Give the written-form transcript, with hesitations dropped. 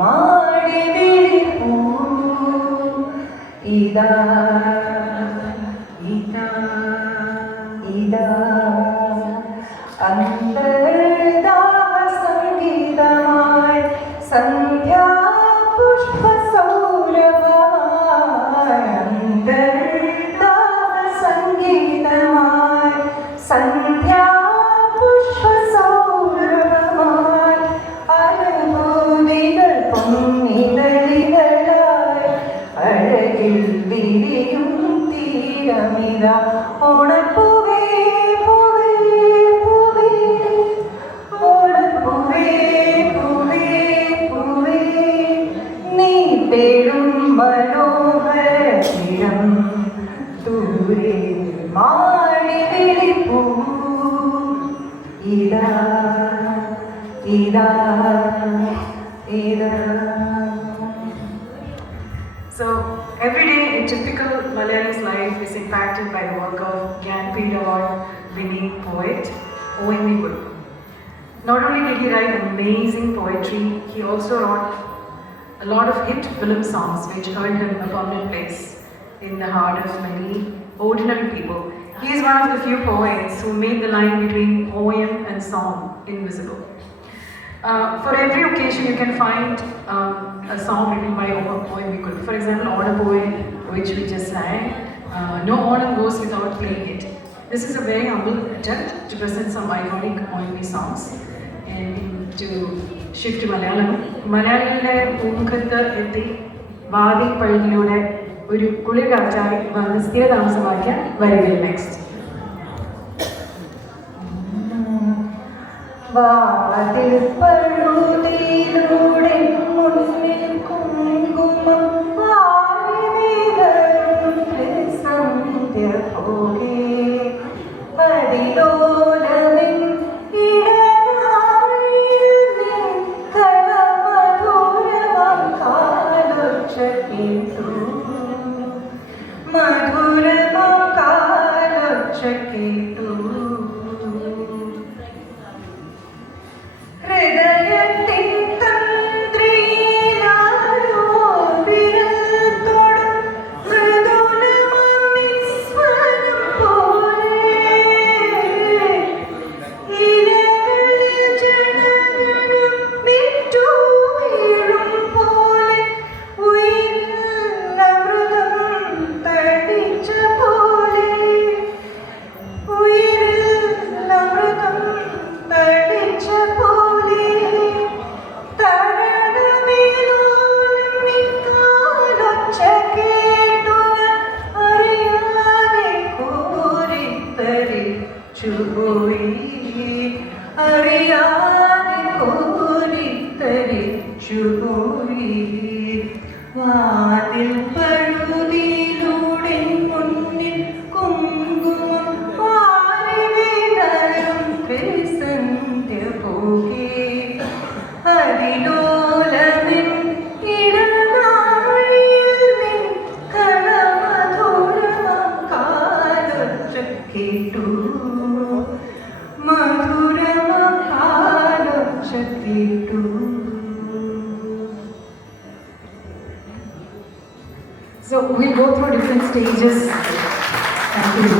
മാടി വിളിപ്പൂ ഇതാ ഇതാ ഇതാ അന്തർദാഹ സംഗീതമായി സന്ധ്യാ പുഷ്പസൗരഭമായി അന്തർദാഹ സംഗീതമായി സന്ധ്യാ പുഷ്പസൗരഭമായി അനുഭൂതികൾ പൊന്നിതളികളായി അഴകിൽ വിരിയും തീരമിത ഓണപ്പൂവേ പൂവേ പൂവേ ഓണപ്പൂവേ പൂവേ പൂവേ നീ തേടും മനോഹരം ദൂരെ മാടി വിളിപ്പൂ ഇതാ ഇതാ ഇതാ. So, every day in typical Malayali's life is impacted by the work of Gyanpidar Vinny poet, O.M.V. Guru. Not only did he write amazing poetry, he also wrote a lot of hit film songs which earned him a permanent place in the heart of many ordinary people. He is one of the few poets who made the line between poem and song invisible. For every occasion, you can find a song written by O.M.V. Guru. For example, Order Poem, which we just sang. No Onam goes without playing it. This is a very humble attempt to present some iconic O.M.V. songs and to shift to Malayalam. മലയാളികളുടെ പൂമുഖത്ത് എത്തി വാതിൽ പഴുതിലൂടെ ഒരു കുളിർ കാറ്റായി വന്ന് സ്ഥിരതാമസമാക്കിയ വരികൾ next. വാതിൽ പഴുതിലൂടെ മുന്നിൽ കുങ്കുമം വാരിവിതറും സന്ധ്യ പോലെ അതിലോലമിൻ ഇടനാഴിയിൽ നിൻ കളമധുരമാം കാലൊച്ച കേട്ടു മധുരമാം കാലൊച്ച കേട്ടു ഹൃദയത്തിൻ തന്ത്രിയിലാരോ വിരൽ തൊടും മൃദുലമാം നിസ്വരം പോലെ ഇലകളിൽ ജനനം വിറ്റു വീഴും പോലെ ഉയിരിൽ അമൃതം തടിച്ച പോലെ ഉയിരിൽ അമൃതം തടിച്ച പോലെ വാതിൽ പഴുതിലൂടെ മുന്നിൽ കുങ്കുമം വാരിവിതറും സന്ധ്യ പോകെ അതിലോലമിൻ ഇടനാഴിയിൽ നിൻ കളമധുരമാം കാലൊച്ച കേട്ടു മധുരമാം കാലൊച്ച കേട്ടു. So we'll go through different stages. Thank you.